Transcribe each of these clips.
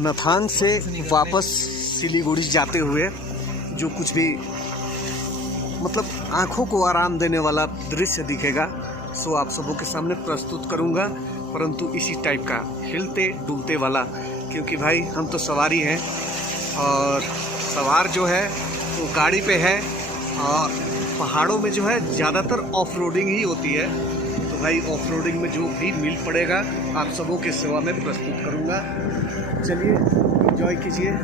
नथांग से वापस सिलीगुड़ी जाते हुए जो कुछ भी मतलब आँखों को आराम देने वाला दृश्य दिखेगा सो आप सबों के सामने प्रस्तुत करूँगा, परंतु इसी टाइप का हिलते डुलते वाला, क्योंकि भाई हम तो सवारी हैं और सवार जो है वो गाड़ी पे है और पहाड़ों में जो है ज़्यादातर ऑफ रोडिंग ही होती है। तो भाई ऑफ रोडिंग में जो भी मिल पड़ेगा आप सबों के सेवा में प्रस्तुत करूँगा। चलिए एंजॉय कीजिए।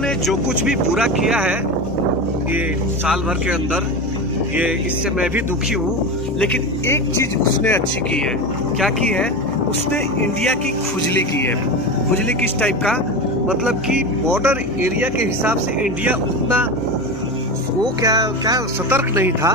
ने जो कुछ भी बुरा किया है ये साल भर के अंदर, ये इससे मैं भी दुखी हूँ, लेकिन एक चीज उसने अच्छी की है। क्या की है? उसने इंडिया की खुजली की है। खुजली किस टाइप का? मतलब कि बॉर्डर एरिया के हिसाब से इंडिया उतना वो क्या सतर्क नहीं था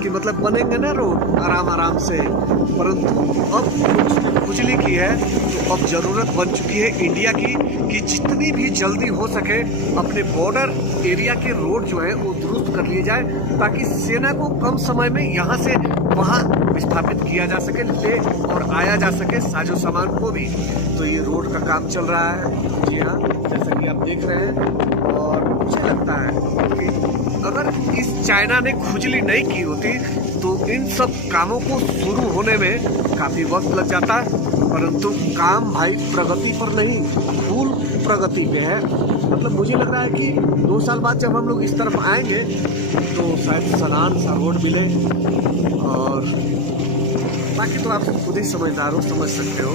कि मतलब बनेंगे ना रोड आराम आराम से, परंतु अब उसने खुजली की है तो अब जरूरत बन चुकी है इंडिया की कि जितनी भी जल्दी हो सके अपने बॉर्डर एरिया के रोड जो है वो दुरुस्त कर लिए जाए, ताकि सेना को कम समय में यहाँ से वहाँ विस्थापित किया जा सके, ले और आया जा सके साजो सामान को भी। तो ये रोड का काम चल रहा है, जी हाँ, जैसा कि आप देख रहे हैं। और मुझे लगता है कि अगर इस चाइना ने खुजली नहीं की होती तो इन सब कामों को शुरू होने में काफी वक्त लग जाता, परंतु काम भाई प्रगति पर नहीं, फुल प्रगति पे है। मतलब मुझे लग रहा है कि 2 साल बाद जब हम लोग इस तरफ आएंगे तो शायद सलान सा रोड मिले, और बाकी तो आप खुद ही समझदार हो, समझ सकते हो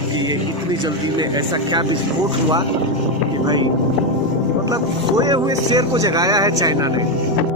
कि ये इतनी जल्दी में ऐसा क्या विस्फोट हुआ कि भाई मतलब सोए हुए शेर को जगाया है चाइना ने।